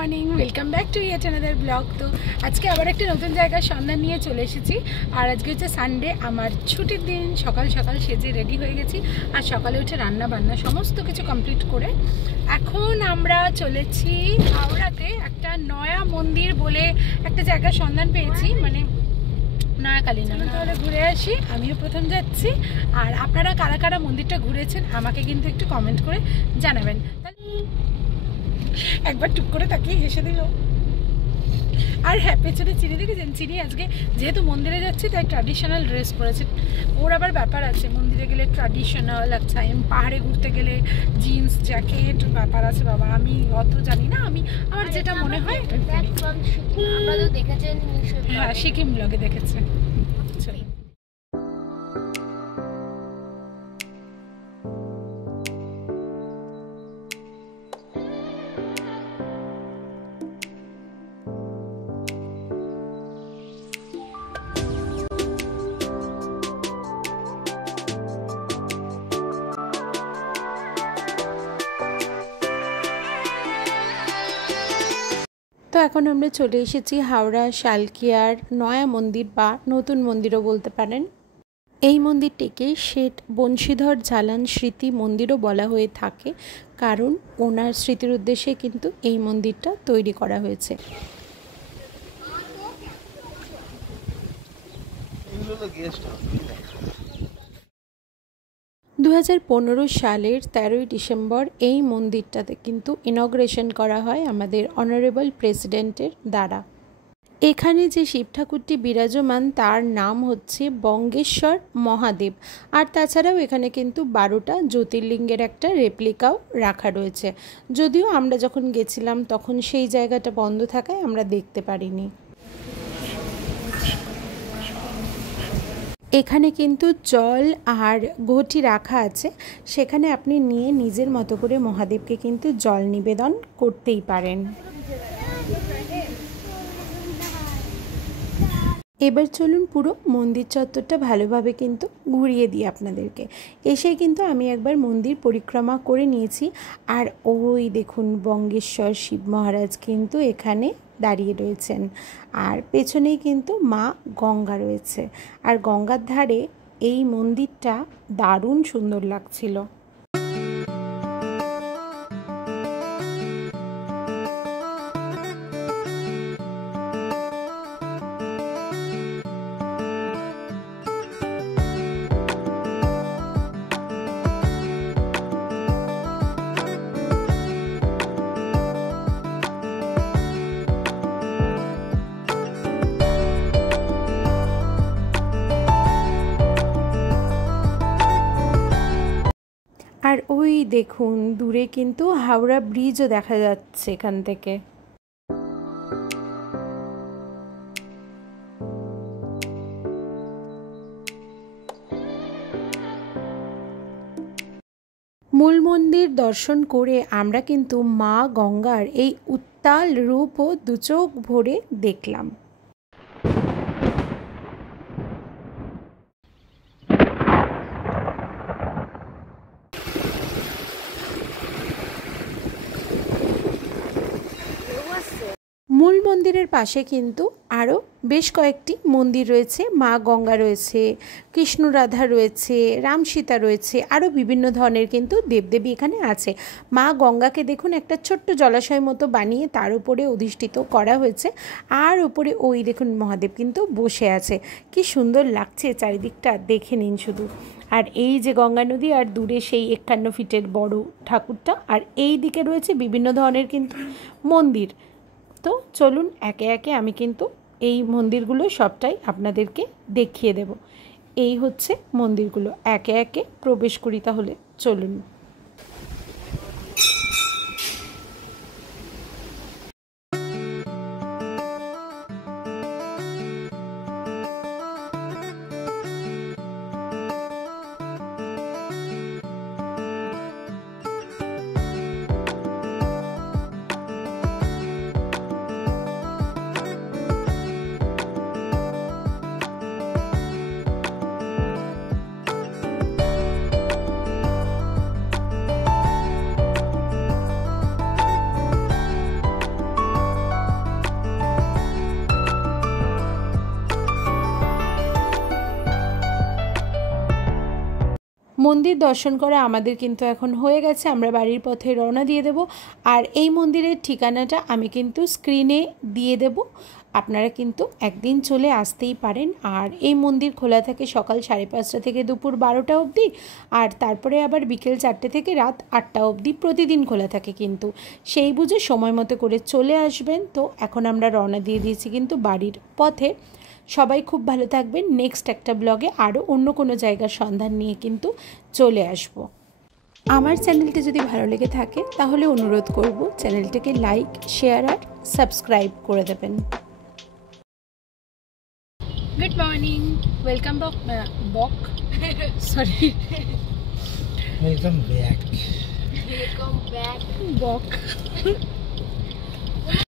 Morning, welcome back to yet another blog. তো আজকে আবার একটা নতুন জায়গার সন্ধান নিয়ে চলে এসেছি। আর আজকে হচ্ছে সানডে, আমার ছুটির দিন। সকাল সকাল সেজে রেডি হয়ে গেছি, আর সকালে উঠে রান্না বান্না সমস্ত কিছু কমপ্লিট করে এখন আমরা চলেছি হাওড়াতে। একটা নয়া মন্দির বলে একটা জায়গার সন্ধান পেয়েছি, মানে নয়াকালী না, তাহলে ঘুরে আসি। আমিও প্রথম যাচ্ছি, আর আপনারা কারা কারা মন্দিরটা ঘুরেছেন আমাকে কিন্তু একটু কমেন্ট করে জানাবেন। একবার টুক করে তাকিয়ে হেসে দিল। আর হ্যাঁ, পেছনে চিনি দেখেছেন? চিনি আজকে যেহেতু মন্দিরে যাচ্ছি তাই ট্র্যাডিশনাল ড্রেস পরেছে। ওর আবার ব্যাপার আছে, মন্দিরে গেলে ট্র্যাডিশনাল, আচ্ছা পাহাড়ে ঘুরতে গেলে জিন্স জ্যাকেট ব্যাপার আছে। বাবা আমি অত জানি না, আমি আমার যেটা মনে হয়। হ্যাঁ, সিকিম ব্লগে দেখেছে। তো এখন আমরা চলে এসেছি হাওড়া শালকিয়ার নয়া মন্দির, বা নতুন মন্দিরও বলতে পারেন। এই মন্দিরটিকে শেঠ বংশীধর ঝালান স্মৃতি মন্দিরও বলা হয়ে থাকে, কারণ ওনার স্মৃতির উদ্দেশ্যে কিন্তু এই মন্দিরটা তৈরি করা হয়েছে। 2015 সালের 13ই ডিসেম্বর এই মন্দিরটাতে কিন্তু ইনগ্রেশন করা হয় আমাদের অনারেবল প্রেসিডেন্টের দ্বারা। এখানে যে শিব ঠাকুরটি বিরাজমান তার নাম হচ্ছে বঙ্গেশ্বর মহাদেব। আর তাছাড়াও এখানে কিন্তু 12টা জ্যোতির্লিঙ্গের একটা রেপ্লিকাও রাখা রয়েছে, যদিও আমরা যখন গেছিলাম তখন সেই জায়গাটা বন্ধ থাকায় আমরা দেখতে পারিনি। এখানে কিন্তু জল আর ঘটি রাখা আছে, সেখানে আপনি নিয়ে নিজের মতো করে মহাদেবকে কিন্তু জল নিবেদন করতেই পারেন। এবার চলুন পুরো মন্দির চত্বরটা ভালোভাবে কিন্তু ঘুরিয়ে দিই আপনাদেরকে। এসে কিন্তু আমি একবার মন্দির পরিক্রমা করে নিয়েছি, আর ওই দেখুন বঙ্গেশ্বর শিব মহারাজ কিন্তু এখানে দাঁড়িয়ে রয়েছেন, আর পেছনেই কিন্তু মা গঙ্গা রয়েছে। আর গঙ্গার ধারে এই মন্দিরটা দারুণ সুন্দর লাগছিল। আর ওই দেখুন দূরে কিন্তু হাওড়া ব্রিজও দেখা যাচ্ছে এখান থেকে। মূল মন্দির দর্শন করে আমরা কিন্তু মা গঙ্গার এই উত্তাল রূপও দুচোখ ভরে দেখলাম। মূল মন্দিরের পাশে কিন্তু আরও বেশ কয়েকটি মন্দির রয়েছে। মা গঙ্গা রয়েছে, কৃষ্ণ রাধা রয়েছে, রাম সীতা রয়েছে, আরও বিভিন্ন ধরনের কিন্তু দেবদেবী এখানে আছে। মা গঙ্গাকে দেখুন একটা ছোট্ট জলাশয় মতো বানিয়ে তার উপরে অধিষ্ঠিত করা হয়েছে, আর উপরে ওই দেখুন মহাদেব কিন্তু বসে আছে। কি সুন্দর লাগছে চারিদিকটা, দেখে নিন শুধু। আর এই যে গঙ্গা নদী, আর দূরে সেই 51 ফিটের বড় ঠাকুরটা, আর এই দিকে রয়েছে বিভিন্ন ধরনের কিন্তু মন্দির। তো চলুন একে একে আমি কিন্তু এই মন্দিরগুলো সবটাই আপনাদেরকে দেখিয়ে দেব। এই হচ্ছে মন্দিরগুলো, একে একে প্রবেশ করি তাহলে চলুন। মন্দির দর্শন করা আমাদের কিন্তু এখন হয়ে গেছে, আমরা বাড়ির পথে রওনা দিয়ে দেব। আর এই মন্দিরের ঠিকানাটা আমি কিন্তু স্ক্রিনে দিয়ে দেব, আপনারা কিন্তু একদিন চলে আসতেই পারেন। আর এই মন্দির খোলা থাকে সকাল 5:30 থেকে দুপুর 12টা অবধি, আর তারপরে আবার বিকেল 4টে থেকে রাত 8টা অবধি প্রতিদিন খোলা থাকে, কিন্তু সেই বুঝে সময় মতো করে চলে আসবেন। তো এখন আমরা রওনা দিয়ে দিয়েছি কিন্তু বাড়ির পথে। সবাই খুব ভালো থাকবেন। নেক্সট একটা ব্লগে আরও অন্য কোনো জায়গার সন্ধান নিয়ে কিন্তু চলে আসব। আমার চ্যানেলটা যদি ভালো লেগে থাকে তাহলে অনুরোধ করব চ্যানেলটাকে লাইক, শেয়ার আর সাবস্ক্রাইব করে দেবেন। গুড মর্নিং, ওয়েলকাম ব্যাক বক